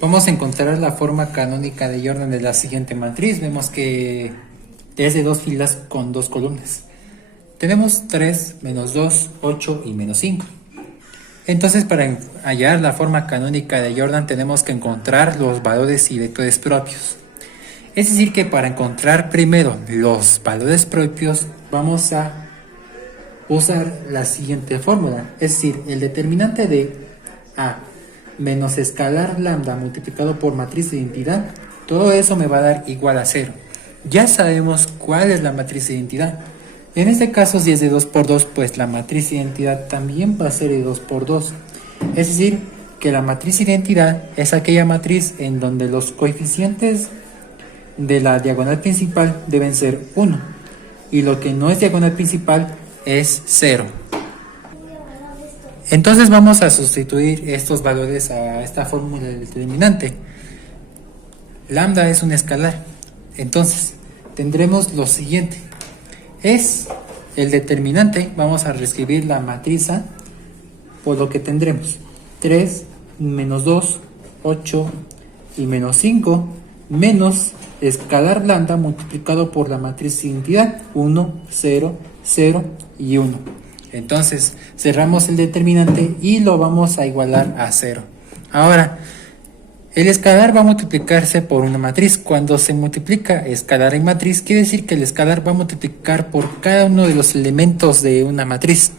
Vamos a encontrar la forma canónica de Jordan de la siguiente matriz. Vemos que es de dos filas con dos columnas. Tenemos 3, menos 2, 8 y menos 5. Entonces, para hallar la forma canónica de Jordan tenemos que encontrar los valores y vectores propios. Es decir que para encontrar primero los valores propios vamos a usar la siguiente fórmula. Es decir, el determinante de A menos escalar lambda multiplicado por matriz de identidad, todo eso me va a dar igual a 0. Ya sabemos cuál es la matriz de identidad. En este caso, si es de 2 por 2, pues la matriz de identidad también va a ser de 2 por 2. Es decir, que la matriz de identidad es aquella matriz en donde los coeficientes de la diagonal principal deben ser 1 y lo que no es diagonal principal es 0. Entonces vamos a sustituir estos valores a esta fórmula del determinante. Lambda es un escalar. Entonces tendremos lo siguiente. Es el determinante. Vamos a reescribir la matriz A, por lo que tendremos 3 menos 2, 8 y menos 5 menos escalar lambda multiplicado por la matriz de identidad 1, 0, 0 y 1. Entonces cerramos el determinante y lo vamos a igualar a 0. Ahora, el escalar va a multiplicarse por una matriz. Cuando se multiplica escalar en matriz, quiere decir que el escalar va a multiplicar por cada uno de los elementos de una matriz.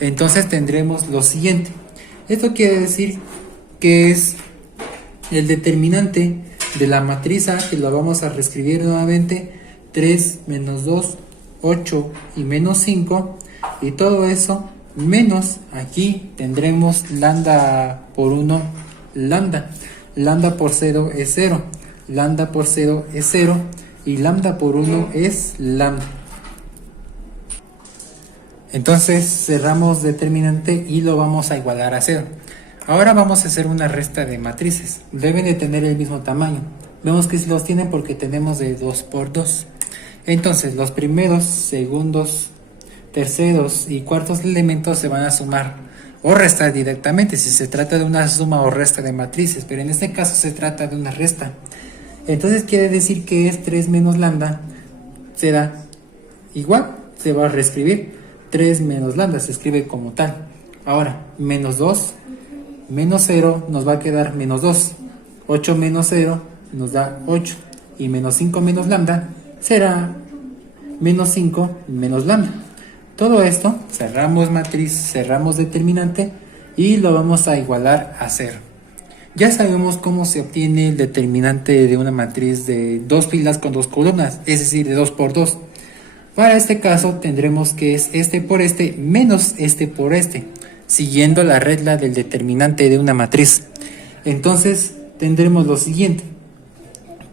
Entonces tendremos lo siguiente. Esto quiere decir que es el determinante de la matriz A, que lo vamos a reescribir nuevamente, 3 menos 2, 8 y menos 5, y todo eso menos, aquí tendremos lambda por 1, lambda por 0 es 0, lambda por 0 es 0, y lambda por 1 es lambda. Entonces cerramos determinante y lo vamos a igualar a 0. Ahora vamos a hacer una resta de matrices. Deben de tener el mismo tamaño. Vemos que si los tienen porque tenemos de 2 por 2. Entonces los primeros, segundos, terceros y cuartos elementos se van a sumar o restar directamente si se trata de una suma o resta de matrices, pero en este caso se trata de una resta. Entonces quiere decir que es 3 menos lambda será igual, se va a reescribir 3 menos lambda, se escribe como tal. Ahora, menos 2 menos 0 nos va a quedar menos 2, 8 menos 0 nos da 8 y menos 5 menos lambda será menos 5 menos lambda. Todo esto, cerramos matriz, cerramos determinante y lo vamos a igualar a 0. Ya sabemos cómo se obtiene el determinante de una matriz de dos filas con dos columnas, es decir, de 2 por 2. Para este caso tendremos que es este por este menos este por este, siguiendo la regla del determinante de una matriz. Entonces tendremos lo siguiente: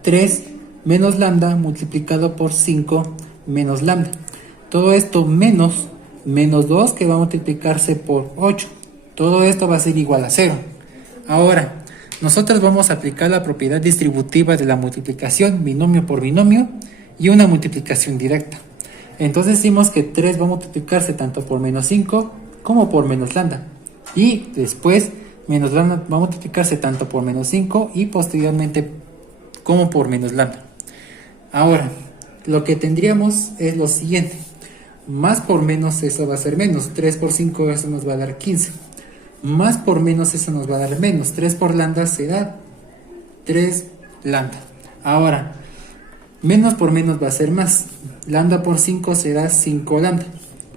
3 menos lambda multiplicado por 5 menos lambda. Todo esto menos 2 que va a multiplicarse por 8. Todo esto va a ser igual a 0. Ahora, nosotros vamos a aplicar la propiedad distributiva de la multiplicación binomio por binomio y una multiplicación directa. Entonces decimos que 3 va a multiplicarse tanto por menos 5 como por menos lambda. Y después menos lambda va a multiplicarse tanto por menos 5 y posteriormente como por menos lambda. Ahora, lo que tendríamos es lo siguiente. Más por menos, eso va a ser menos. 3 por 5, eso nos va a dar 15. Más por menos, eso nos va a dar menos. 3 por lambda será 3 lambda. Ahora, menos por menos va a ser más. Lambda por 5 será 5 lambda.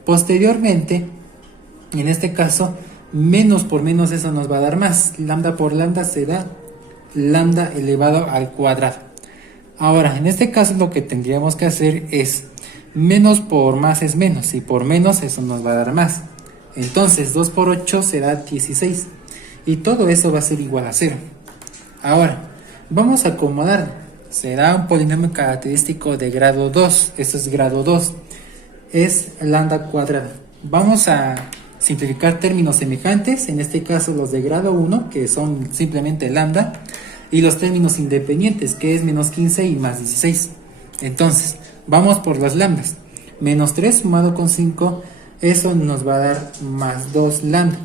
Posteriormente, en este caso, menos por menos, eso nos va a dar más. Lambda por lambda será lambda elevado al cuadrado. Ahora, en este caso lo que tendríamos que hacer es menos por más es menos, y por menos eso nos va a dar más. Entonces 2 por 8 será 16 y todo eso va a ser igual a 0. Ahora vamos a acomodar. Será un polinomio característico de grado 2. Esto es grado 2, es lambda cuadrada. Vamos a simplificar términos semejantes, en este caso los de grado 1, que son simplemente lambda, y los términos independientes, que es menos 15 y más 16. Entonces vamos por las lambdas. Menos 3 sumado con 5, eso nos va a dar más 2 lambda.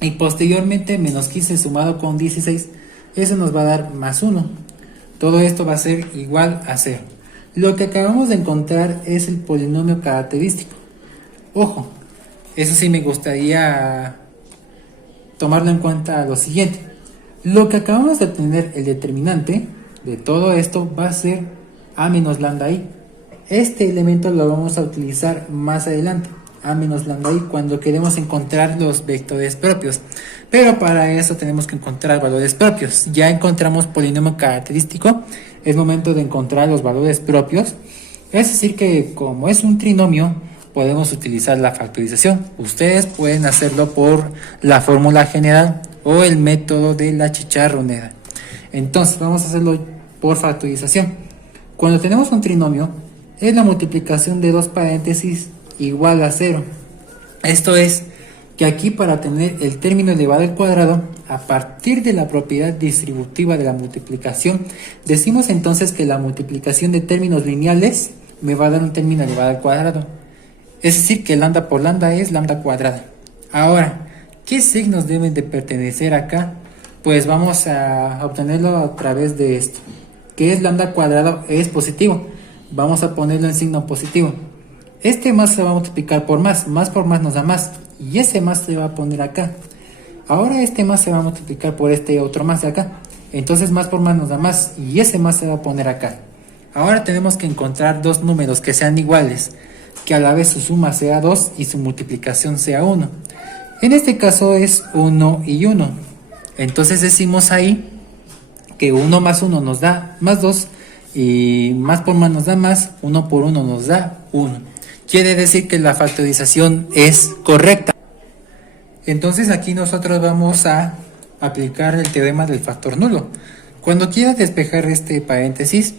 Y posteriormente menos 15 sumado con 16, eso nos va a dar más 1. Todo esto va a ser igual a 0. Lo que acabamos de encontrar es el polinomio característico. Ojo, eso sí me gustaría tomarlo en cuenta lo siguiente. Lo que acabamos de obtener, el determinante de todo esto, va a ser a menos lambda i. Este elemento lo vamos a utilizar más adelante, a menos lambda i, cuando queremos encontrar los vectores propios. Pero para eso tenemos que encontrar valores propios. Ya encontramos polinomio característico, es momento de encontrar los valores propios. Es decir que como es un trinomio, podemos utilizar la factorización. Ustedes pueden hacerlo por la fórmula general o el método de la chicharronera. Entonces vamos a hacerlo por factorización. Cuando tenemos un trinomio, es la multiplicación de dos paréntesis igual a 0. Esto es que aquí, para tener el término elevado al cuadrado, a partir de la propiedad distributiva de la multiplicación, decimos entonces que la multiplicación de términos lineales me va a dar un término elevado al cuadrado. Es decir, que lambda por lambda es lambda cuadrada. Ahora, ¿qué signos deben de pertenecer acá? Pues vamos a obtenerlo a través de esto, que es lambda cuadrado es positivo. Vamos a ponerlo en signo positivo. Este más se va a multiplicar por más por más nos da más, y ese más se va a poner acá. Ahora este más se va a multiplicar por este otro más de acá, entonces más por más nos da más, y ese más se va a poner acá. Ahora tenemos que encontrar dos números que sean iguales, que a la vez su suma sea 2 y su multiplicación sea 1. En este caso es 1 y 1. Entonces decimos ahí que 1 más 1 nos da más 2, y más por más nos da más, 1 por 1 nos da 1. Quiere decir que la factorización es correcta. Entonces aquí nosotros vamos a aplicar el teorema del factor nulo. Cuando quiera despejar este paréntesis,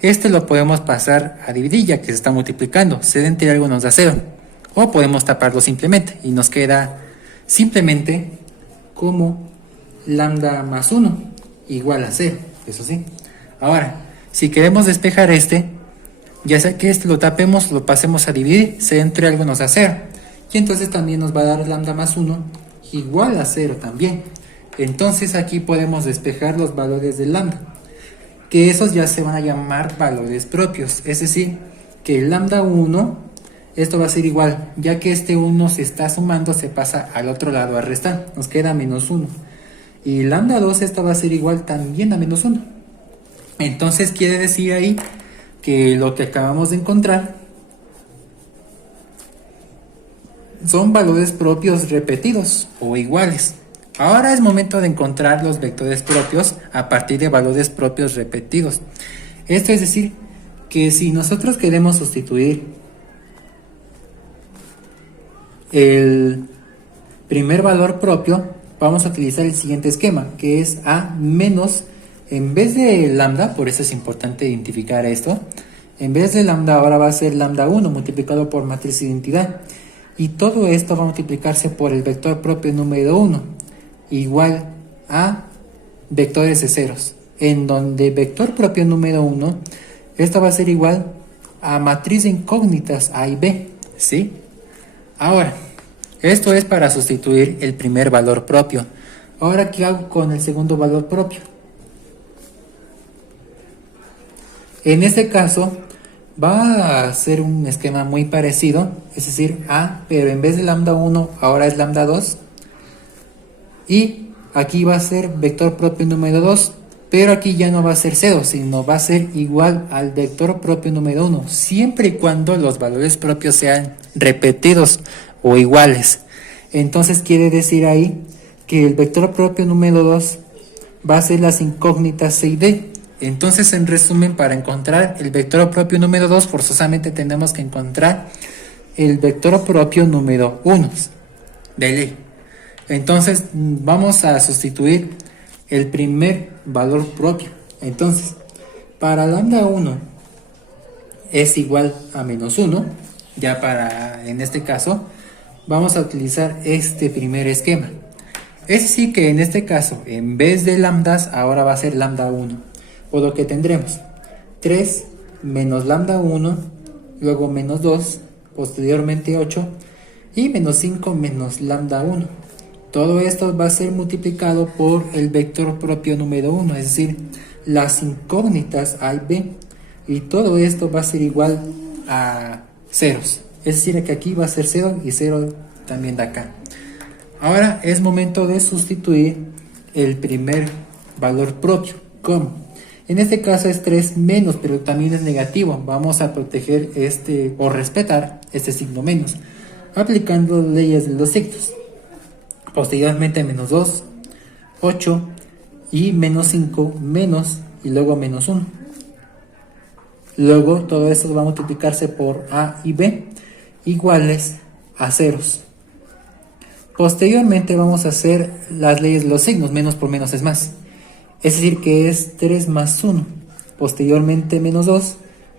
este lo podemos pasar a dividir, ya que se está multiplicando. C entre algo nos da 0. O podemos taparlo simplemente y nos queda simplemente como lambda más 1 igual a 0. Eso sí. Ahora, si queremos despejar este, ya sea que este lo tapemos, lo pasemos a dividir, C entre algo nos da 0. Y entonces también nos va a dar lambda más 1 igual a 0 también. Entonces aquí podemos despejar los valores de lambda, que esos ya se van a llamar valores propios. Es decir, que el lambda 1, esto va a ser igual, ya que este 1 se está sumando, se pasa al otro lado a restar, nos queda menos 1. Y lambda 2, esta va a ser igual también a menos 1. Entonces quiere decir ahí que lo que acabamos de encontrar son valores propios repetidos o iguales. Ahora es momento de encontrar los vectores propios a partir de valores propios repetidos. Esto es decir, que si nosotros queremos sustituir el primer valor propio, vamos a utilizar el siguiente esquema, que es a menos, en vez de lambda, por eso es importante identificar esto, en vez de lambda ahora va a ser lambda 1 multiplicado por matriz identidad, y todo esto va a multiplicarse por el vector propio número 1, igual a vectores de ceros, en donde vector propio número 1, esto va a ser igual a matriz de incógnitas A y B, ¿sí? Ahora, esto es para sustituir el primer valor propio. Ahora, ¿qué hago con el segundo valor propio? En este caso, va a ser un esquema muy parecido, es decir, A, pero en vez de lambda 1, ahora es lambda 2. Y aquí va a ser vector propio número 2, pero aquí ya no va a ser 0, sino va a ser igual al vector propio número 1, siempre y cuando los valores propios sean repetidos o iguales. Entonces quiere decir ahí que el vector propio número 2 va a ser las incógnitas C y D. Entonces, en resumen, para encontrar el vector propio número 2, forzosamente tenemos que encontrar el vector propio número 1 de ley. Entonces, vamos a sustituir el primer valor propio. Entonces, para lambda 1 es igual a menos 1, ya para, en este caso, vamos a utilizar este primer esquema. Es decir que en este caso, en vez de lambdas, ahora va a ser lambda 1. Por lo que tendremos 3 menos lambda 1, luego menos 2, posteriormente 8, y menos 5 menos lambda 1. Todo esto va a ser multiplicado por el vector propio número 1, es decir, las incógnitas A y B. Y todo esto va a ser igual a ceros. Es decir, que aquí va a ser 0 y 0 también de acá. Ahora es momento de sustituir el primer valor propio. ¿Cómo? En este caso es 3 menos, pero también es negativo. Vamos a proteger o respetar este signo menos, aplicando leyes de los signos. Posteriormente menos 2, 8 y menos 5, menos y luego menos 1. Luego todo esto va a multiplicarse por A y B iguales a ceros. Posteriormente vamos a hacer las leyes de los signos, menos por menos es más. Es decir que es 3 más 1. Posteriormente menos 2,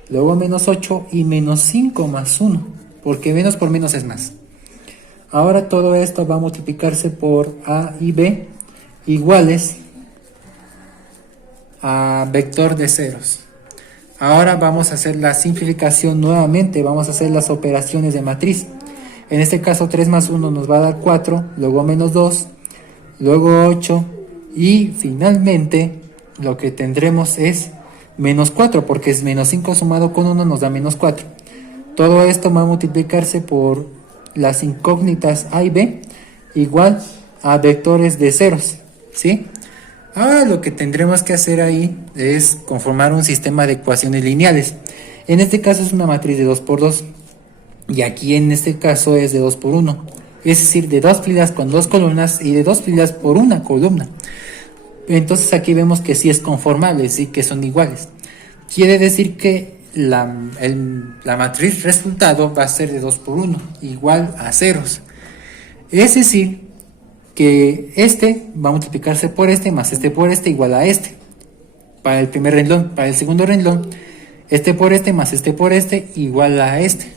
luego menos 8 y menos 5 más 1, porque menos por menos es más. Ahora todo esto va a multiplicarse por A y B iguales a vector de ceros. Ahora vamos a hacer la simplificación nuevamente, vamos a hacer las operaciones de matriz. En este caso 3 más 1 nos va a dar 4, luego menos 2, luego 8 y finalmente lo que tendremos es menos 4, porque es menos 5 sumado con 1 nos da menos 4. Todo esto va a multiplicarse por las incógnitas A y B igual a vectores de ceros, ¿sí? Ahora lo que tendremos que hacer ahí es conformar un sistema de ecuaciones lineales. En este caso es una matriz de 2 por 2 y aquí en este caso es de 2 por 1, es decir, de 2 filas con 2 columnas y de 2 filas por una columna. Entonces aquí vemos que sí es conformable, sí que son iguales. Quiere decir que la matriz resultado va a ser de 2 por 1, igual a ceros. Es decir, que este va a multiplicarse por este, más este por este, igual a este. Para el primer renglón. Para el segundo renglón, este por este, más este por este, igual a este.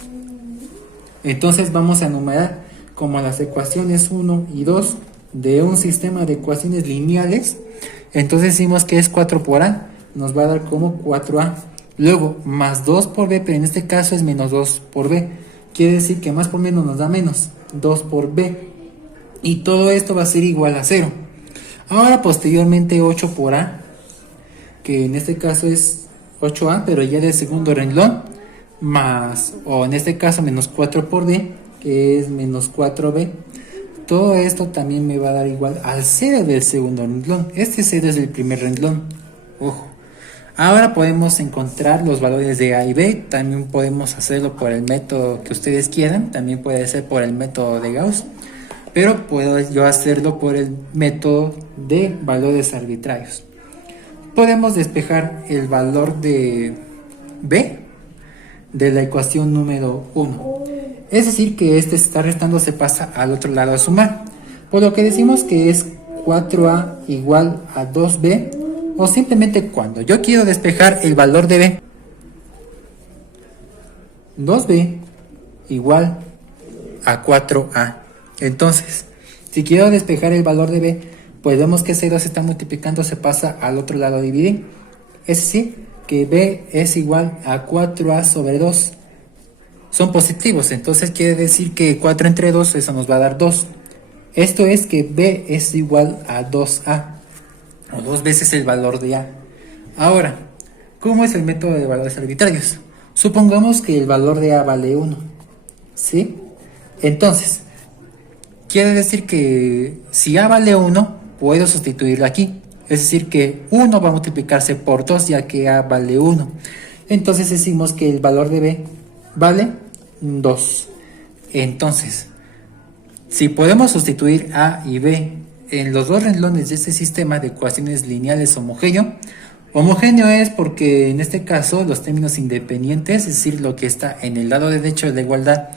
Entonces vamos a enumerar como las ecuaciones 1 y 2 de un sistema de ecuaciones lineales. Entonces decimos que es 4 por A, nos va a dar como 4A. Luego, más 2 por B, pero en este caso es menos 2 por B. Quiere decir que más por menos nos da menos 2 por B. Y todo esto va a ser igual a 0. Ahora posteriormente 8 por A, que en este caso es 8A, pero ya del segundo renglón, más, o en este caso menos 4 por B, que es menos 4B. Todo esto también me va a dar igual al 0 del segundo renglón. Este 0 es el primer renglón. Ojo. Ahora podemos encontrar los valores de A y B. También podemos hacerlo por el método que ustedes quieran. También puede ser por el método de Gauss. Pero puedo yo hacerlo por el método de valores arbitrarios. Podemos despejar el valor de B de la ecuación número 1. Es decir que este se está restando, se pasa al otro lado a sumar. Por lo que decimos que es 4A igual a 2B. O simplemente cuando yo quiero despejar el valor de B, 2B igual a 4A. Entonces, si quiero despejar el valor de B, pues vemos que 0 se está multiplicando, se pasa al otro lado a dividir. Es decir, que B es igual a 4A sobre 2. Son positivos, entonces quiere decir que 4 entre 2, eso nos va a dar 2. Esto es que B es igual a 2A, o 2 veces el valor de A. Ahora, ¿cómo es el método de valores arbitrarios? Supongamos que el valor de A vale 1, ¿sí? Entonces, quiere decir que si A vale 1, puedo sustituirlo aquí. Es decir que 1 va a multiplicarse por 2 ya que A vale 1. Entonces decimos que el valor de B vale 2. Entonces, si podemos sustituir A y B en los dos renglones de este sistema de ecuaciones lineales homogéneo es porque en este caso los términos independientes, es decir, lo que está en el lado derecho de la igualdad,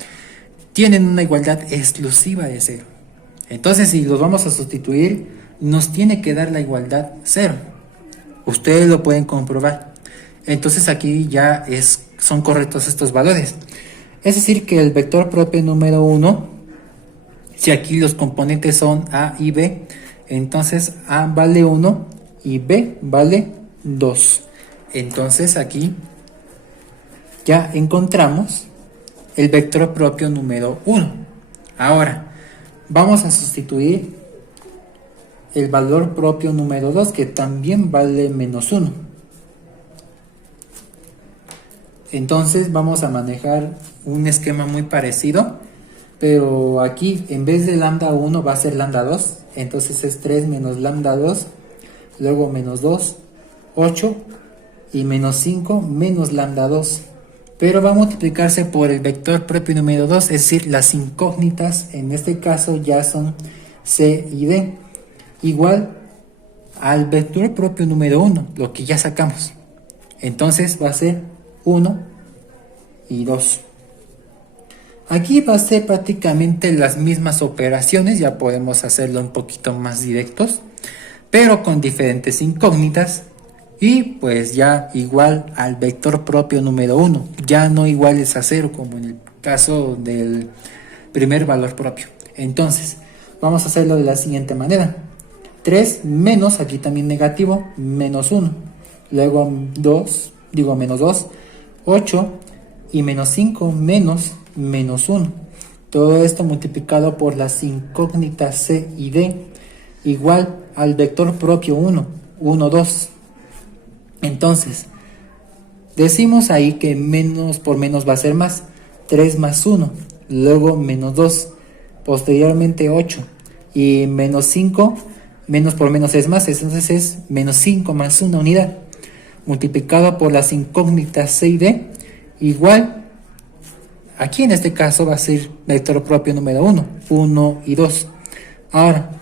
tienen una igualdad exclusiva de 0. Entonces, si los vamos a sustituir, nos tiene que dar la igualdad 0. Ustedes lo pueden comprobar. Entonces aquí ya son correctos estos valores. Es decir que el vector propio número 1, si aquí los componentes son A y B, entonces A vale 1 y B vale 2. Entonces aquí ya encontramos el vector propio número 1. Ahora, vamos a sustituir el valor propio número 2, que también vale menos 1. Entonces vamos a manejar un esquema muy parecido, pero aquí en vez de lambda 1 va a ser lambda 2, entonces es 3 menos lambda 2, luego menos 2, 8 y menos 5 menos lambda 2. Pero va a multiplicarse por el vector propio número 2, es decir, las incógnitas en este caso ya son C y D, igual al vector propio número 1, lo que ya sacamos. Entonces va a ser 1 y 2. Aquí va a ser prácticamente las mismas operaciones, ya podemos hacerlo un poquito más directos, pero con diferentes incógnitas. Y pues ya igual al vector propio número 1, ya no iguales a 0 como en el caso del primer valor propio. Entonces, vamos a hacerlo de la siguiente manera. 3 menos, aquí también negativo, menos 1. Luego menos 2, 8 y menos 5 menos 1. Todo esto multiplicado por las incógnitas C y D, igual al vector propio 1, 1, 2. Entonces, decimos ahí que menos por menos va a ser más, 3 más 1, luego menos 2, posteriormente 8 y menos 5, menos por menos es más, entonces es menos 5 más 1 unidad, multiplicado por las incógnitas C y D, igual, aquí en este caso va a ser vector propio número 1, 1 y 2. Ahora,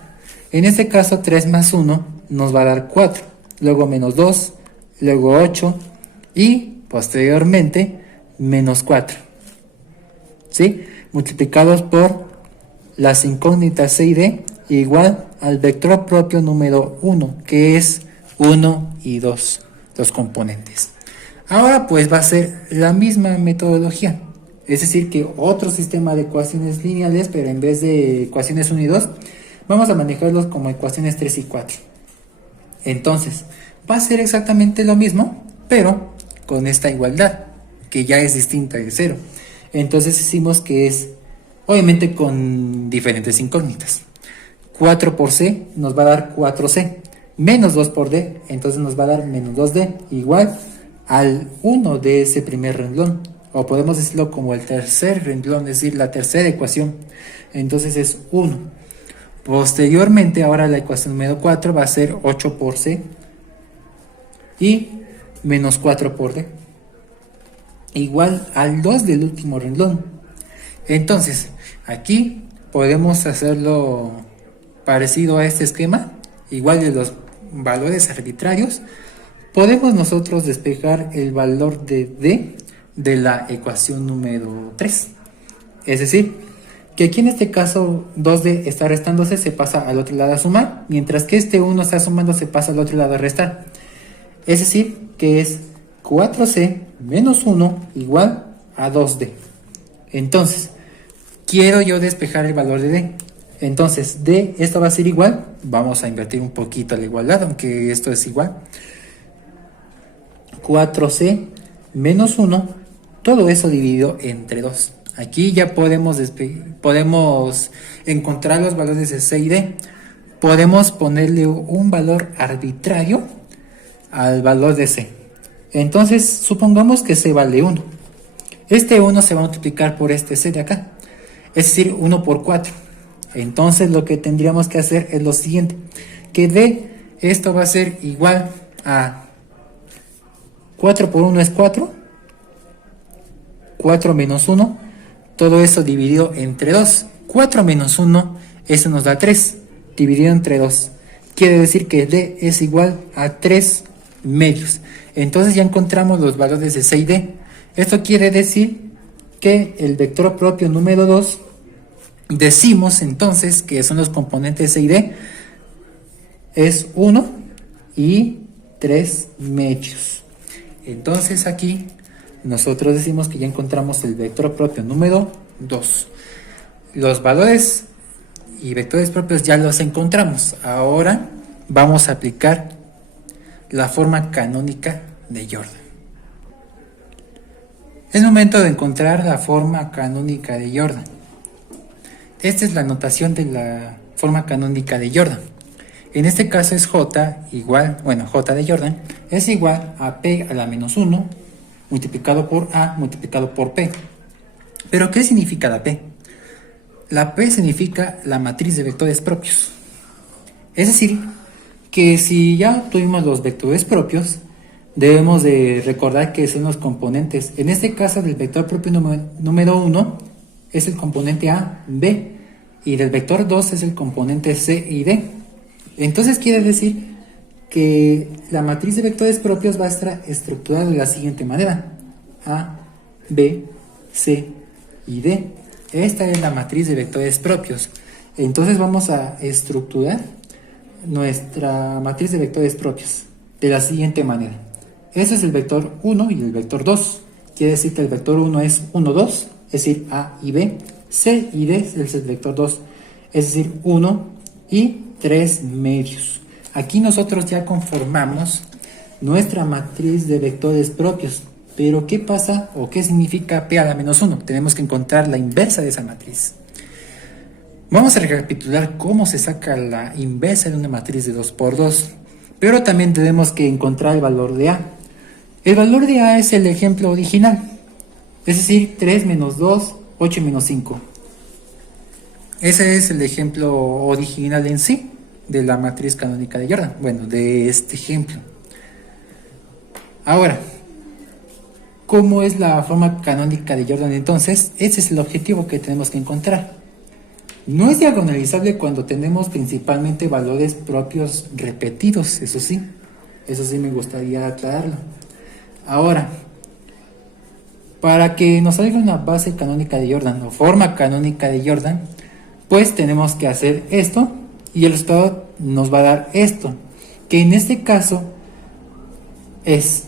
en este caso 3 más 1 nos va a dar 4, luego menos 2, luego 8 y posteriormente menos 4, ¿sí? Multiplicados por las incógnitas C y D igual al vector propio número 1, que es 1 y 2, los componentes. Ahora pues va a ser la misma metodología, es decir que otro sistema de ecuaciones lineales, pero en vez de ecuaciones 1 y 2, vamos a manejarlos como ecuaciones 3 y 4. Entonces, va a ser exactamente lo mismo, pero con esta igualdad, que ya es distinta de 0. Entonces decimos que es, obviamente con diferentes incógnitas. 4 por C nos va a dar 4C, menos 2 por D, entonces nos va a dar menos 2D, igual al 1 de ese primer renglón. O podemos decirlo como el tercer renglón, es decir, la tercera ecuación. Entonces es 1. Posteriormente, ahora la ecuación número 4 va a ser 8 por C y menos 4 por D, igual al 2 del último renglón. Entonces, aquí podemos hacerlo parecido a este esquema, igual de los valores arbitrarios. Podemos nosotros despejar el valor de D de la ecuación número 3. Es decir, que aquí en este caso 2D está restándose, se pasa al otro lado a sumar, mientras que este 1 está sumando, se pasa al otro lado a restar. Es decir, que es 4C menos 1 igual a 2D. Entonces, quiero yo despejar el valor de D. Entonces, D, esto va a ser igual. Vamos a invertir un poquito la igualdad, aunque esto es igual. 4C menos 1, todo eso dividido entre 2. Aquí ya podemos encontrar los valores de C y D. Podemos ponerle un valor arbitrario al valor de C. Entonces, supongamos que C vale 1. Este 1 se va a multiplicar por este C de acá, es decir, 1 por 4. Entonces, lo que tendríamos que hacer es lo siguiente, que D, esto va a ser igual a 4 por 1 es 4, 4 menos 1, todo eso dividido entre 2. 4 menos 1, eso nos da 3, dividido entre 2. Quiere decir que D es igual a 3 medios. Entonces ya encontramos los valores de C y D. Esto quiere decir que el vector propio número 2, decimos entonces que son los componentes C y D, es 1 y 3 medios. Entonces aquí nosotros decimos que ya encontramos el vector propio número 2. Los valores y vectores propios ya los encontramos. Ahora vamos a aplicar la forma canónica de Jordan. Es momento de encontrar la forma canónica de Jordan. Esta es la notación de la forma canónica de Jordan. En este caso es J igual, bueno, J de Jordan es igual a P a la menos 1 multiplicado por A multiplicado por P. ¿Pero qué significa la P? La P significa la matriz de vectores propios. Es decir, que si ya obtuvimos los vectores propios, debemos de recordar que son los componentes. En este caso del vector propio número 1 es el componente A, B, y del vector 2 es el componente C y D. Entonces quiere decir que la matriz de vectores propios va a estar estructurada de la siguiente manera: A, B, C y D. Esta es la matriz de vectores propios. Entonces vamos a estructurar nuestra matriz de vectores propios de la siguiente manera. Ese es el vector 1 y el vector 2. Quiere decir que el vector 1 es 1, 2, es decir, A y B. C y D es el vector 2, es decir, 1 y 3 medios. Aquí nosotros ya conformamos nuestra matriz de vectores propios. Pero ¿qué pasa o qué significa P a la menos 1? Tenemos que encontrar la inversa de esa matriz. Vamos a recapitular cómo se saca la inversa de una matriz de 2 por 2. Pero también tenemos que encontrar el valor de A. El valor de A es el ejemplo original. Es decir, 3 menos 2, 8 menos 5. Ese es el ejemplo original en sí de la matriz canónica de Jordan. Bueno, de este ejemplo. Ahora, ¿cómo es la forma canónica de Jordan entonces? Ese es el objetivo que tenemos que encontrar. No es diagonalizable cuando tenemos principalmente valores propios repetidos, eso sí me gustaría aclararlo. Ahora, para que nos salga una base canónica de Jordan o forma canónica de Jordan, pues tenemos que hacer esto y el resultado nos va a dar esto, que en este caso es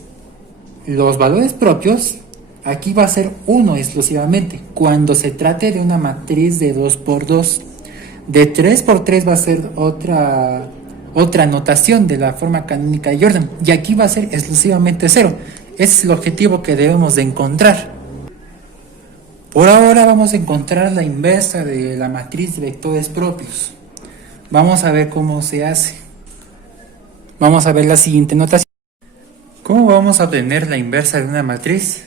los valores propios. Aquí va a ser 1 exclusivamente cuando se trate de una matriz de 2 por 2. De 3 por 3 va a ser otra notación de la forma canónica de Jordan, y aquí va a ser exclusivamente 0. Ese es el objetivo que debemos de encontrar. Por ahora vamos a encontrar la inversa de la matriz de vectores propios. Vamos a ver cómo se hace. Vamos a ver la siguiente notación. ¿Cómo vamos a obtener la inversa de una matriz?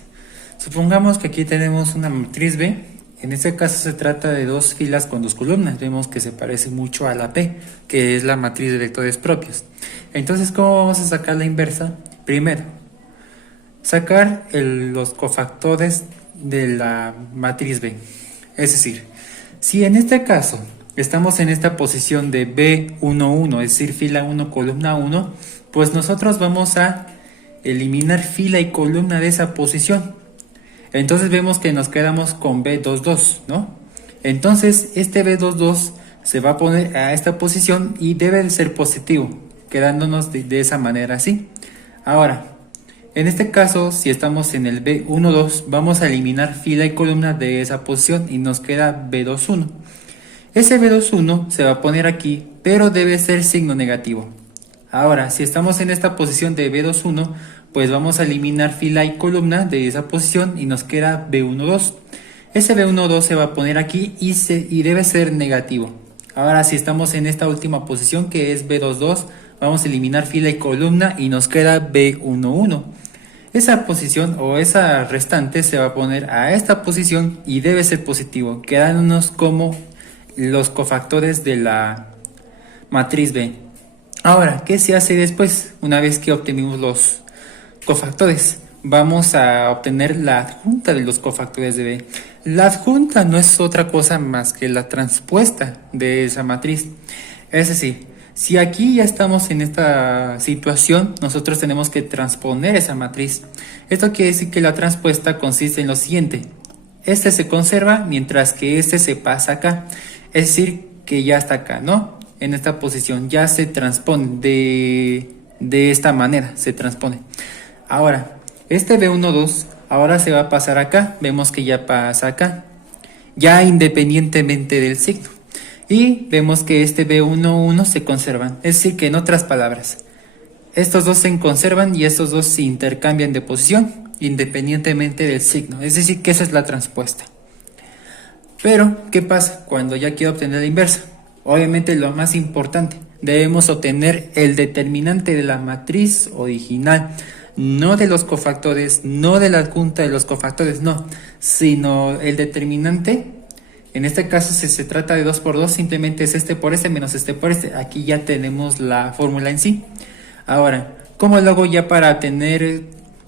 Supongamos que aquí tenemos una matriz B. En este caso se trata de dos filas con dos columnas. Vemos que se parece mucho a la P, que es la matriz de vectores propios. Entonces, ¿cómo vamos a sacar la inversa? Primero, sacar los cofactores de la matriz B. Es decir, si en este caso estamos en esta posición de B11, es decir, fila 1, columna 1, pues nosotros vamos a eliminar fila y columna de esa posición. Entonces vemos que nos quedamos con B22, ¿no? Entonces este B22 se va a poner a esta posición y debe de ser positivo, quedándonos de esa manera así. Ahora, en este caso, si estamos en el B12, vamos a eliminar fila y columna de esa posición y nos queda B21. Ese B21 se va a poner aquí, pero debe ser signo negativo. Ahora, si estamos en esta posición de B21, pues vamos a eliminar fila y columna de esa posición y nos queda B12. Ese B12 se va a poner aquí y debe ser negativo. Ahora, si estamos en esta última posición que es B22, vamos a eliminar fila y columna y nos queda B11. Esa posición o esa restante se va a poner a esta posición y debe ser positivo, quedándonos como los cofactores de la matriz B. Ahora, ¿qué se hace después? Una vez que obtenemos los cofactores, vamos a obtener la adjunta de los cofactores de B. La adjunta no es otra cosa más que la transpuesta de esa matriz. Es decir, si aquí ya estamos en esta situación, nosotros tenemos que transponer esa matriz. Esto quiere decir que la transpuesta consiste en lo siguiente: este se conserva mientras que este se pasa acá. Es decir, que ya está acá, ¿no? En esta posición ya se transpone de esta manera, se transpone. Ahora, este B12 ahora se va a pasar acá. Vemos que ya pasa acá, ya independientemente del signo. Y vemos que este B11 se conservan. Es decir, que en otras palabras, estos dos se conservan y estos dos se intercambian de posición independientemente del signo. Es decir, que esa es la transpuesta. Pero, ¿qué pasa cuando ya quiero obtener la inversa? Obviamente lo más importante, debemos obtener el determinante de la matriz original, no de los cofactores, no de la adjunta de los cofactores, no, sino el determinante. En este caso, si se trata de 2 por 2, simplemente es este por este menos este por este. Aquí ya tenemos la fórmula en sí. Ahora, ¿cómo lo hago ya para tener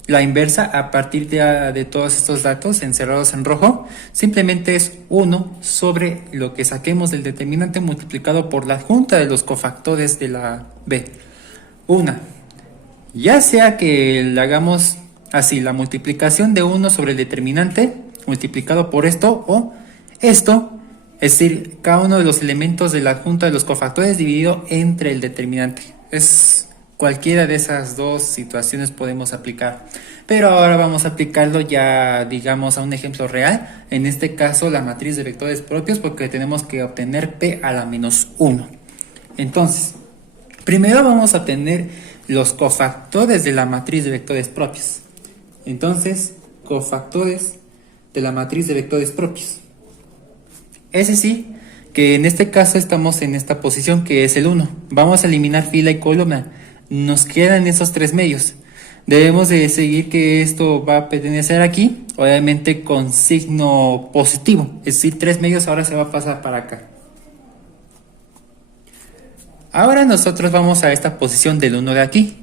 la inversa a partir de todos estos datos encerrados en rojo? Simplemente es 1 sobre lo que saquemos del determinante multiplicado por la adjunta de los cofactores de la B. Ya sea que le hagamos así, la multiplicación de 1 sobre el determinante multiplicado por esto o esto, es decir, cada uno de los elementos de la adjunta de los cofactores dividido entre el determinante. Es cualquiera de esas dos situaciones podemos aplicar. Pero ahora vamos a aplicarlo ya, digamos, a un ejemplo real. En este caso, la matriz de vectores propios, porque tenemos que obtener P a la menos 1. Entonces, primero vamos a tener los cofactores de la matriz de vectores propios. Entonces, cofactores de la matriz de vectores propios. Es decir, que en este caso estamos en esta posición que es el 1. Vamos a eliminar fila y columna. Nos quedan esos 3 medios. Debemos de seguir que esto va a pertenecer aquí, obviamente con signo positivo. Es decir, 3 medios ahora se va a pasar para acá. Ahora nosotros vamos a esta posición del 1 de aquí.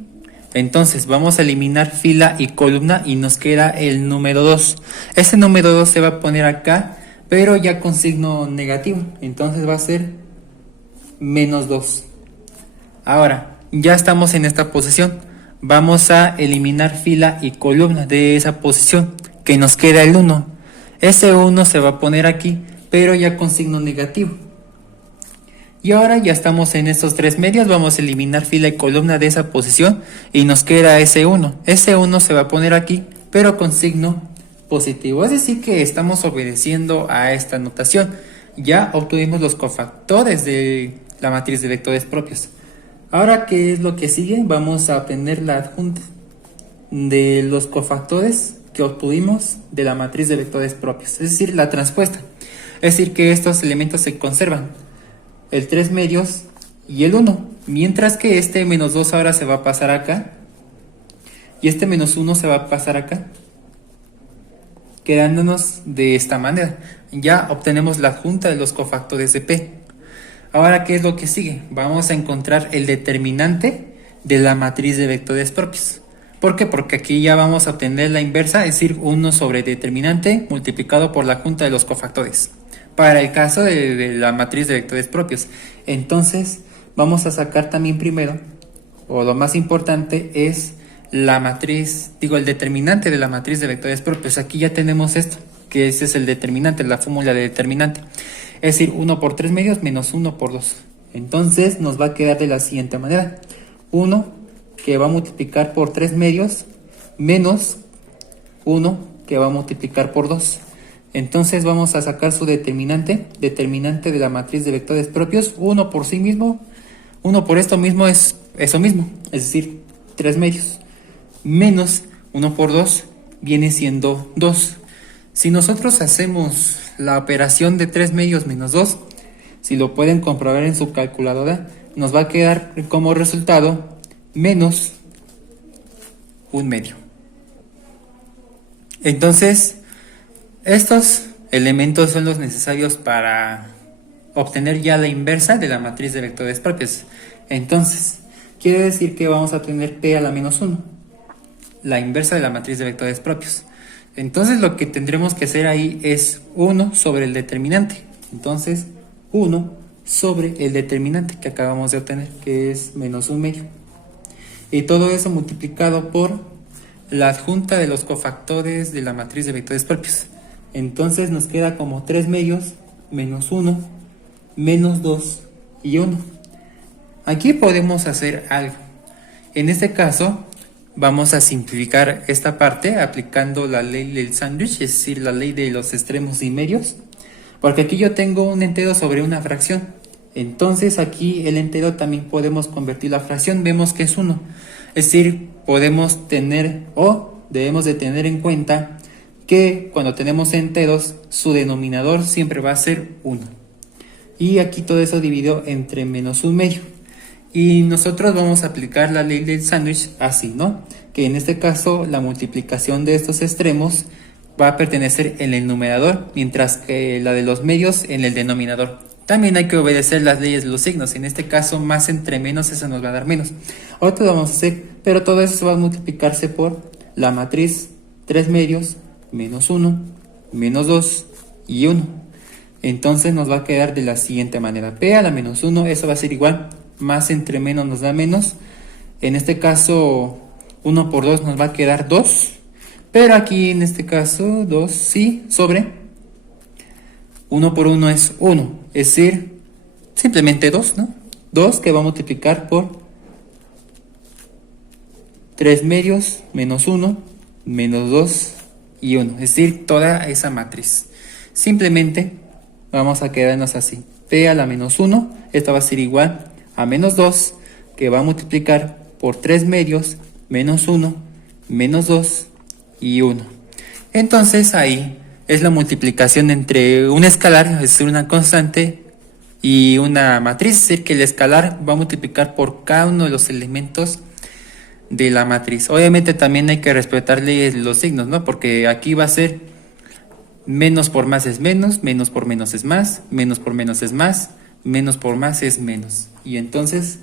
Entonces vamos a eliminar fila y columna y nos queda el número 2. Ese número 2 se va a poner acá, pero ya con signo negativo. Entonces va a ser menos 2. Ahora, ya estamos en esta posición. Vamos a eliminar fila y columna de esa posición, que nos queda el 1. Ese 1 se va a poner aquí, pero ya con signo negativo. Y ahora ya estamos en estos 3 medios, vamos a eliminar fila y columna de esa posición y nos queda ese 1. Ese 1 se va a poner aquí, pero con signo positivo. Es decir que estamos obedeciendo a esta notación. Ya obtuvimos los cofactores de la matriz de vectores propios. Ahora, ¿qué es lo que sigue? Vamos a obtener la adjunta de los cofactores que obtuvimos de la matriz de vectores propios, es decir, la transpuesta. Es decir, que estos elementos se conservan, el 3 medios y el 1, mientras que este menos 2 ahora se va a pasar acá y este menos 1 se va a pasar acá, quedándonos de esta manera. Ya obtenemos la adjunta de los cofactores de P. Ahora, ¿qué es lo que sigue? Vamos a encontrar el determinante de la matriz de vectores propios. ¿Por qué? Porque aquí ya vamos a obtener la inversa, es decir, 1 sobre determinante multiplicado por la adjunta de los cofactores. Para el caso de la matriz de vectores propios. Entonces, vamos a sacar también primero, o lo más importante es la matriz, el determinante de la matriz de vectores propios. Aquí ya tenemos esto, que ese es el determinante, la fórmula de determinante. Es decir, 1 por 3 medios menos 1 por 2. Entonces nos va a quedar de la siguiente manera. 1 que va a multiplicar por 3 medios menos 1 que va a multiplicar por 2. Entonces vamos a sacar su determinante de la matriz de vectores propios. 1 por sí mismo, 1 por esto mismo es eso mismo, es decir, 3 medios. Menos 1 por 2 viene siendo 2. Si nosotros hacemos la operación de 3 medios menos 2, si lo pueden comprobar en su calculadora, nos va a quedar como resultado menos 1 medio. Entonces, estos elementos son los necesarios para obtener ya la inversa de la matriz de vectores propios. Entonces, quiere decir que vamos a tener P a la menos 1, la inversa de la matriz de vectores propios. Entonces lo que tendremos que hacer ahí es 1 sobre el determinante. Entonces 1 sobre el determinante que acabamos de obtener, que es menos 1 medio. Y todo eso multiplicado por la adjunta de los cofactores de la matriz de vectores propios. Entonces nos queda como 3 medios menos 1, menos 2 y 1. Aquí podemos hacer algo. En este caso, vamos a simplificar esta parte aplicando la ley del sándwich, es decir, la ley de los extremos y medios, porque aquí yo tengo un entero sobre una fracción. Entonces aquí el entero también podemos convertir la fracción, vemos que es 1. Es decir, podemos tener o debemos de tener en cuenta que cuando tenemos enteros, su denominador siempre va a ser 1. Y aquí todo eso dividido entre menos 1 medio. Y nosotros vamos a aplicar la ley del sándwich así, ¿no? Que en este caso la multiplicación de estos extremos va a pertenecer en el numerador, mientras que la de los medios en el denominador. También hay que obedecer las leyes de los signos. En este caso, más entre menos, eso nos va a dar menos. Ahorita lo vamos a hacer, pero todo eso va a multiplicarse por la matriz 3 medios, menos 1, menos 2 y 1. Entonces nos va a quedar de la siguiente manera. P a la menos 1, eso va a ser igual. Más entre menos nos da menos. En este caso, 1 por 2 nos va a quedar 2. Pero aquí en este caso, 2, sí, sobre 1 por 1 es 1. Es decir, simplemente 2, ¿no? 2 que va a multiplicar por 3 medios menos 1, menos 2 y 1. Es decir, toda esa matriz. Simplemente vamos a quedarnos así. P a la menos 1, esto va a ser igual a menos 2, que va a multiplicar por 3 medios menos 1, menos 2 y 1. Entonces ahí es la multiplicación entre un escalar, es decir, una constante, y una matriz, es decir, que el escalar va a multiplicar por cada uno de los elementos de la matriz. Obviamente también hay que respetarle los signos, ¿no? Porque aquí va a ser menos por más es menos, menos por menos es más, menos por menos es más, menos por más es menos. Y entonces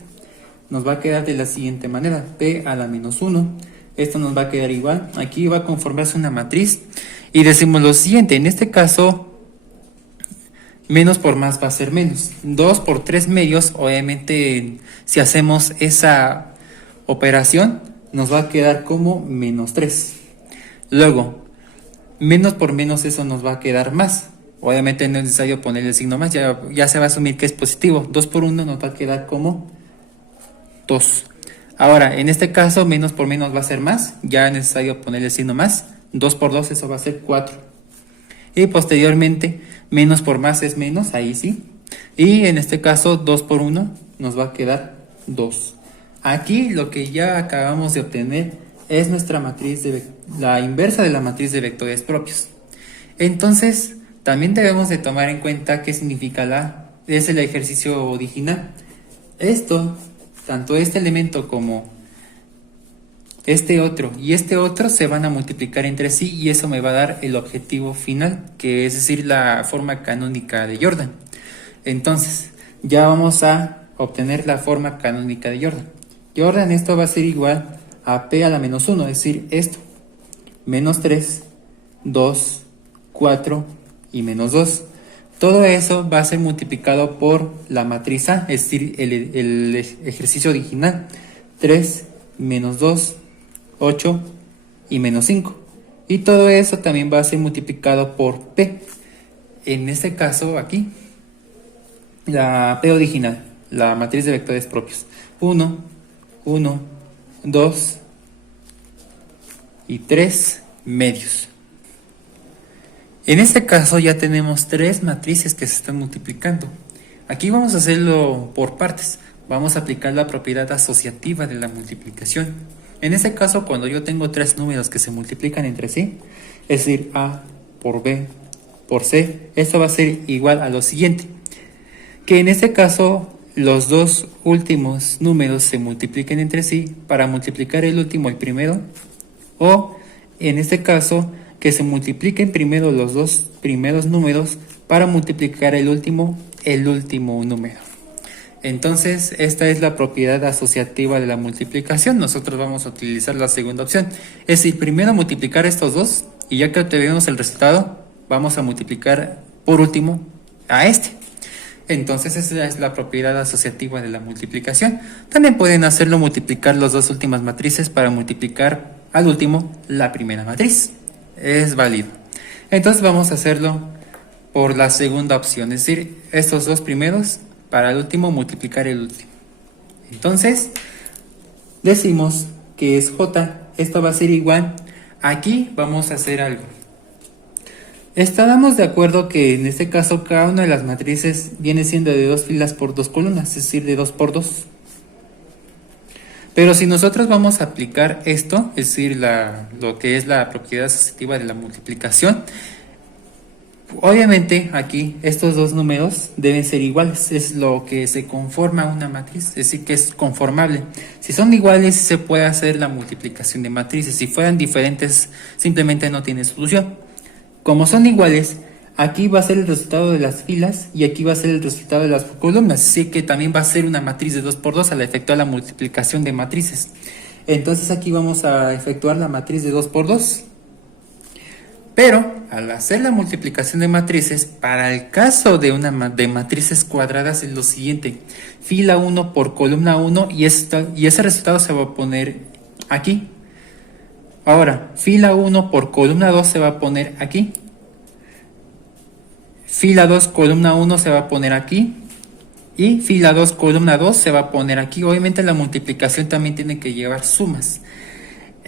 nos va a quedar de la siguiente manera. P a la menos 1. Esto nos va a quedar igual. Aquí va a conformarse una matriz. Y decimos lo siguiente. En este caso, menos por más va a ser menos. 2 por 3 medios. Obviamente, si hacemos esa operación, nos va a quedar como menos 3. Luego, menos por menos, eso nos va a quedar más. Obviamente no es necesario poner el signo más, ya se va a asumir que es positivo. 2 por 1 nos va a quedar como 2. Ahora, en este caso, menos por menos va a ser más, ya es necesario poner el signo más. 2 por 2, eso va a ser 4. Y posteriormente, menos por más es menos, ahí sí. Y en este caso, 2 por 1 nos va a quedar 2. Aquí lo que ya acabamos de obtener es nuestra matriz la inversa de la matriz de vectores propios. Entonces, también debemos de tomar en cuenta qué significa es el ejercicio original. Esto, tanto este elemento como este otro y este otro se van a multiplicar entre sí y eso me va a dar el objetivo final, que es decir, la forma canónica de Jordan. Entonces, ya vamos a obtener la forma canónica de Jordan. Jordan, esto va a ser igual a P a la menos 1, es decir, esto. Menos 3, 2, 4 y menos 2. Todo eso va a ser multiplicado por la matriz A, es decir, el ejercicio original. 3 menos 2, 8 y menos 5. Y todo eso también va a ser multiplicado por P. En este caso aquí, la P original, la matriz de vectores propios. 1, 1, 2 y 3 medios. En este caso ya tenemos 3 matrices que se están multiplicando. Aquí vamos a hacerlo por partes. Vamos a aplicar la propiedad asociativa de la multiplicación. En este caso, cuando yo tengo 3 números que se multiplican entre sí, es decir, A por B por C, esto va a ser igual a lo siguiente. Que en este caso, los dos últimos números se multipliquen entre sí para multiplicar el último el primero, o en este caso, que se multipliquen primero los dos primeros números para multiplicar el último número. Entonces, esta es la propiedad asociativa de la multiplicación. Nosotros vamos a utilizar la segunda opción. Es decir, primero multiplicar estos dos y ya que obtenemos el resultado, vamos a multiplicar por último a este. Entonces, esa es la propiedad asociativa de la multiplicación. También pueden hacerlo multiplicar las dos últimas matrices para multiplicar al último la primera matriz. Es válido. Entonces vamos a hacerlo por la segunda opción, es decir, estos dos primeros para el último multiplicar el último. Entonces decimos que es J, esto va a ser igual. Aquí vamos a hacer algo. Estábamos de acuerdo que en este caso cada una de las matrices viene siendo de 2 filas por 2 columnas, es decir, de 2 por 2. Pero si nosotros vamos a aplicar esto, es decir, lo que es la propiedad asociativa de la multiplicación, Obviamente aquí estos dos números deben ser iguales, es lo que se conforma una matriz, es decir que es conformable. Si son iguales se puede hacer la multiplicación de matrices, si fueran diferentes simplemente no tiene solución. Como son iguales, aquí va a ser el resultado de las filas y aquí va a ser el resultado de las columnas, así que también va a ser una matriz de 2 por 2 al efectuar la multiplicación de matrices. Entonces aquí vamos a efectuar la matriz de 2 por 2. Pero al hacer la multiplicación de matrices, para el caso de matrices cuadradas es lo siguiente: fila 1 por columna 1 y ese resultado se va a poner aquí. Ahora, fila 1 por columna 2 se va a poner aquí. Fila 2 columna 1 se va a poner aquí. Y fila 2 columna 2 se va a poner aquí. Obviamente la multiplicación también tiene que llevar sumas.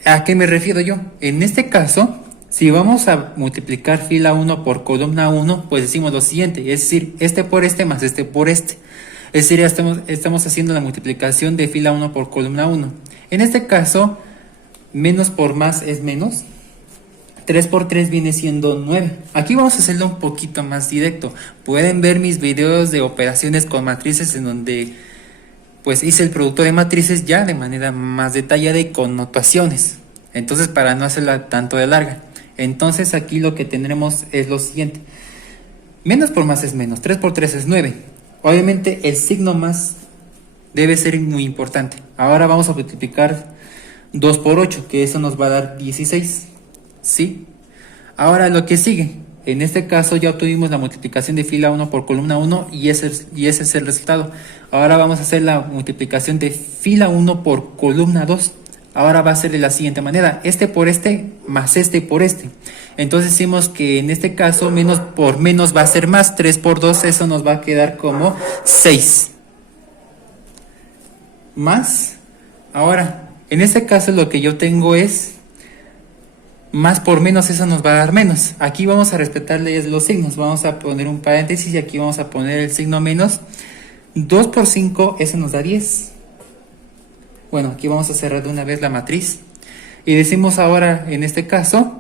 ¿A qué me refiero yo? En este caso, si vamos a multiplicar fila 1 por columna 1, pues decimos lo siguiente, es decir, este por este más este por este. Es decir, ya estamos haciendo la multiplicación de fila 1 por columna 1. En este caso, menos por más es menos. 3 por 3 viene siendo 9. Aquí vamos a hacerlo un poquito más directo. Pueden ver mis videos de operaciones con matrices en donde pues hice el producto de matrices ya de manera más detallada y con notaciones. Entonces, para no hacerla tanto de larga. Entonces aquí lo que tendremos es lo siguiente: menos por más es menos, 3 por 3 es 9. Obviamente el signo más debe ser muy importante. Ahora vamos a multiplicar 2 por 8, que eso nos va a dar 16. ¿Sí? Ahora lo que sigue, en este caso ya obtuvimos la multiplicación de fila 1 por columna 1 y ese es el resultado. Ahora vamos a hacer la multiplicación de fila 1 por columna 2. Ahora va a ser de la siguiente manera: este por este más este por este. Entonces decimos que en este caso menos por menos va a ser más, 3 por 2, eso nos va a quedar como 6. Más, ahora, en este caso lo que yo tengo es más por menos, eso nos va a dar menos. Aquí vamos a respetarle los signos, vamos a poner un paréntesis y aquí vamos a poner el signo menos. 2 por 5, eso nos da 10. Bueno, aquí vamos a cerrar de una vez la matriz. Y decimos ahora, en este caso,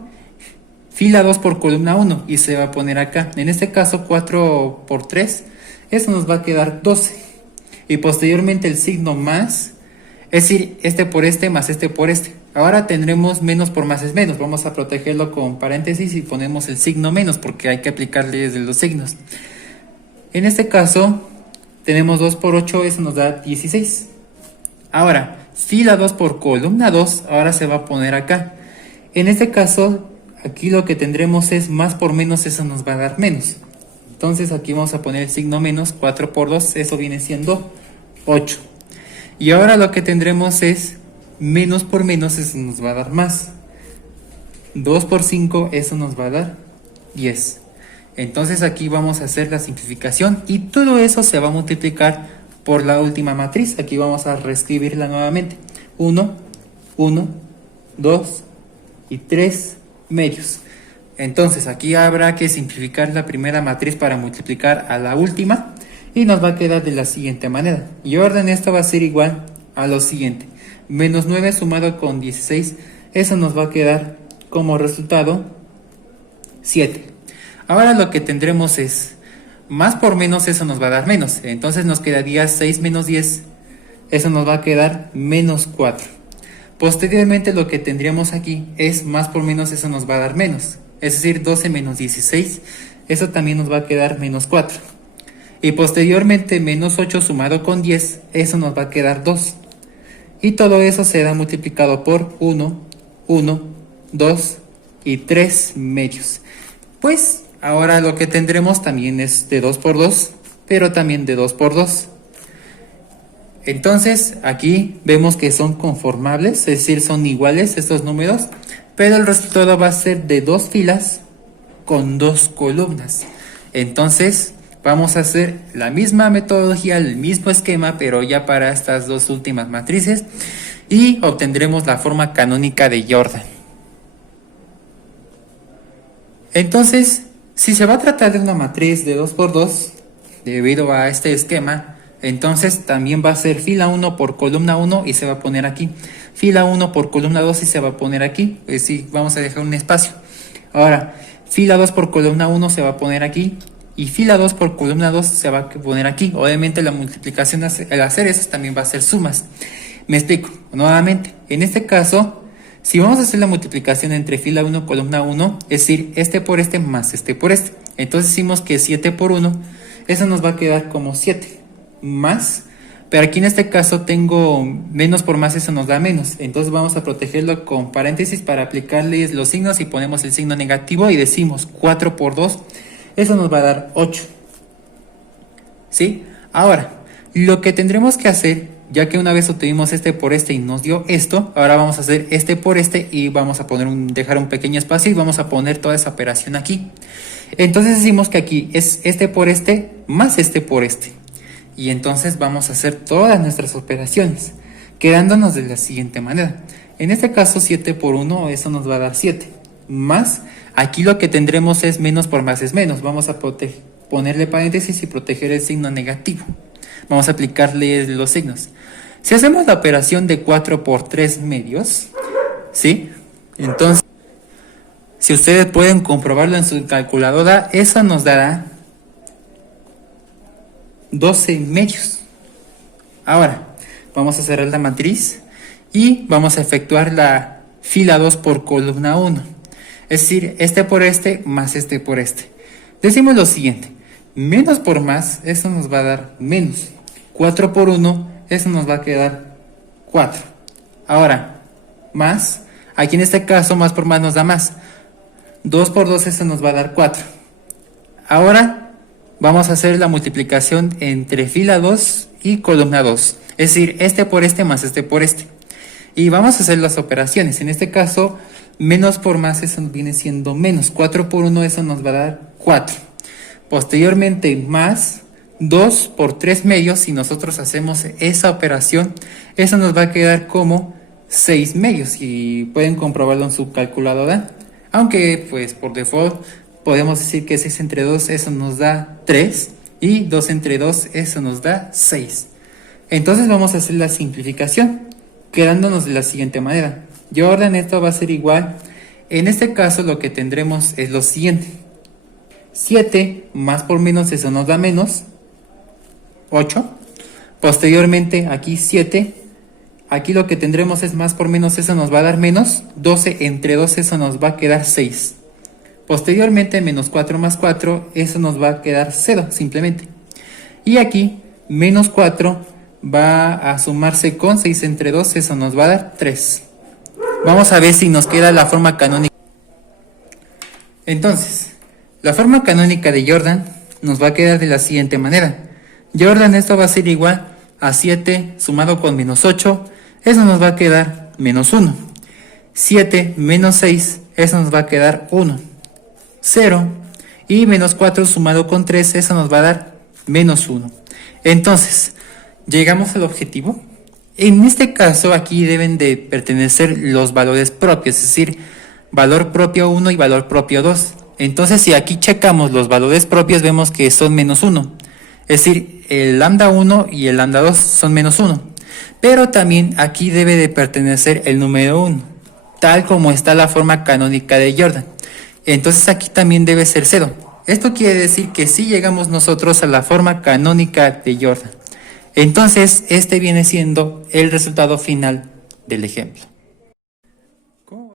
fila 2 por columna 1 y se va a poner acá. En este caso, 4 por 3, eso nos va a quedar 12. Y posteriormente el signo más, es decir, este por este más este por este. Ahora tendremos menos por más es menos. Vamos a protegerlo con paréntesis y ponemos el signo menos porque hay que aplicarle desde los signos. En este caso, tenemos 2 por 8, eso nos da 16. Ahora, fila 2 por columna 2, ahora se va a poner acá. En este caso, aquí lo que tendremos es más por menos, eso nos va a dar menos. Entonces aquí vamos a poner el signo menos, 4 por 2, eso viene siendo 8. Y ahora lo que tendremos es menos por menos, eso nos va a dar más. 2 por 5, eso nos va a dar 10. Entonces aquí vamos a hacer la simplificación y todo eso se va a multiplicar por la última matriz. Aquí vamos a reescribirla nuevamente: 1, 1, 2 y 3 medios. Entonces aquí habrá que simplificar la primera matriz para multiplicar a la última y nos va a quedar de la siguiente manera. Y orden esto va a ser igual a lo siguiente: menos 9 sumado con 16, eso nos va a quedar como resultado 7. Ahora lo que tendremos es más por menos, eso nos va a dar menos. Entonces nos quedaría 6 menos 10, eso nos va a quedar menos 4. Posteriormente lo que tendríamos aquí es más por menos, eso nos va a dar menos. Es decir, 12 menos 16, eso también nos va a quedar menos 4. Y posteriormente menos 8 sumado con 10, eso nos va a quedar 2. Y todo eso se da multiplicado por 1, 1, 2 y 3 medios. Pues ahora lo que tendremos también es de 2 por 2, pero también de 2 por 2. Entonces aquí vemos que son conformables, es decir, son iguales estos números, pero el resultado va a ser de 2 filas con 2 columnas. Entonces vamos a hacer la misma metodología, el mismo esquema, pero ya para estas dos últimas matrices y obtendremos la forma canónica de Jordan. Entonces, si se va a tratar de una matriz de 2 por 2, debido a este esquema, entonces también va a ser fila 1 por columna 1 y se va a poner aquí. Fila 1 por columna 2 y se va a poner aquí. Pues sí, vamos a dejar un espacio. Ahora, fila 2 por columna 1 se va a poner aquí, y fila 2 por columna 2 se va a poner aquí. Obviamente la multiplicación al hacer eso también va a ser sumas. Me explico nuevamente. En este caso, si vamos a hacer la multiplicación entre fila 1 columna 1, es decir, este por este más este por este. Entonces decimos que 7 por 1, eso nos va a quedar como 7. Más, pero aquí en este caso tengo menos por más, eso nos da menos. Entonces vamos a protegerlo con paréntesis para aplicarles los signos y ponemos el signo negativo y decimos 4 por 2. Eso nos va a dar 8. ¿Sí? Ahora, lo que tendremos que hacer, ya que una vez obtuvimos este por este y nos dio esto, ahora vamos a hacer este por este y vamos a poner dejar un pequeño espacio y vamos a poner toda esa operación aquí. Entonces decimos que aquí es este por este más este por este. Y entonces vamos a hacer todas nuestras operaciones, quedándonos de la siguiente manera. En este caso 7 por 1, eso nos va a dar 7. Más, aquí lo que tendremos es menos por más es menos. Vamos a ponerle paréntesis y proteger el signo negativo. Vamos a aplicarle los signos. Si hacemos la operación de 4 por 3 medios, ¿sí? Entonces, si ustedes pueden comprobarlo en su calculadora, eso nos dará 12 medios. Ahora, vamos a cerrar la matriz y vamos a efectuar la fila 2 por columna 1. Es decir, este por este más este por este. Decimos lo siguiente, menos por más, eso nos va a dar menos. 4 por 1, eso nos va a quedar 4. Ahora, más, aquí en este caso más por más nos da más. 2 por 2, eso nos va a dar 4. Ahora vamos a hacer la multiplicación entre fila 2 y columna 2. Es decir, este por este más este por este. Y vamos a hacer las operaciones. En este caso, menos por más, eso viene siendo menos. 4 por 1, eso nos va a dar 4. Posteriormente, más 2 por 3 medios. Si nosotros hacemos esa operación, eso nos va a quedar como 6 medios. Y pueden comprobarlo en su calculadora. Aunque, pues, por default, podemos decir que 6 entre 2, eso nos da 3. Y 2 entre 2, eso nos da 6. Entonces vamos a hacer la simplificación, quedándonos de la siguiente manera. Jordan, esto va a ser igual. En este caso lo que tendremos es lo siguiente. 7 más por menos, eso nos da menos 8. Posteriormente aquí 7. Aquí lo que tendremos es más por menos, eso nos va a dar menos 12 entre 2, eso nos va a quedar 6. Posteriormente menos 4 más 4, eso nos va a quedar 0 simplemente. Y aquí menos 4 va a sumarse con 6 entre 2, eso nos va a dar 3. Vamos a ver si nos queda la forma canónica. Entonces, la forma canónica de Jordan nos va a quedar de la siguiente manera. Jordan, esto va a ser igual a 7 sumado con menos 8, eso nos va a quedar menos 1. 7 menos 6, eso nos va a quedar 1. 0. Y menos 4 sumado con 3, eso nos va a dar menos 1. Entonces, llegamos al objetivo. En este caso, aquí deben de pertenecer los valores propios, es decir, valor propio 1 y valor propio 2. Entonces, si aquí checamos los valores propios, vemos que son menos 1. Es decir, el lambda 1 y el lambda 2 son menos 1. Pero también aquí debe de pertenecer el número 1, tal como está la forma canónica de Jordan. Entonces aquí también debe ser 0. Esto quiere decir que sí llegamos nosotros a la forma canónica de Jordan. Entonces, este viene siendo el resultado final del ejemplo.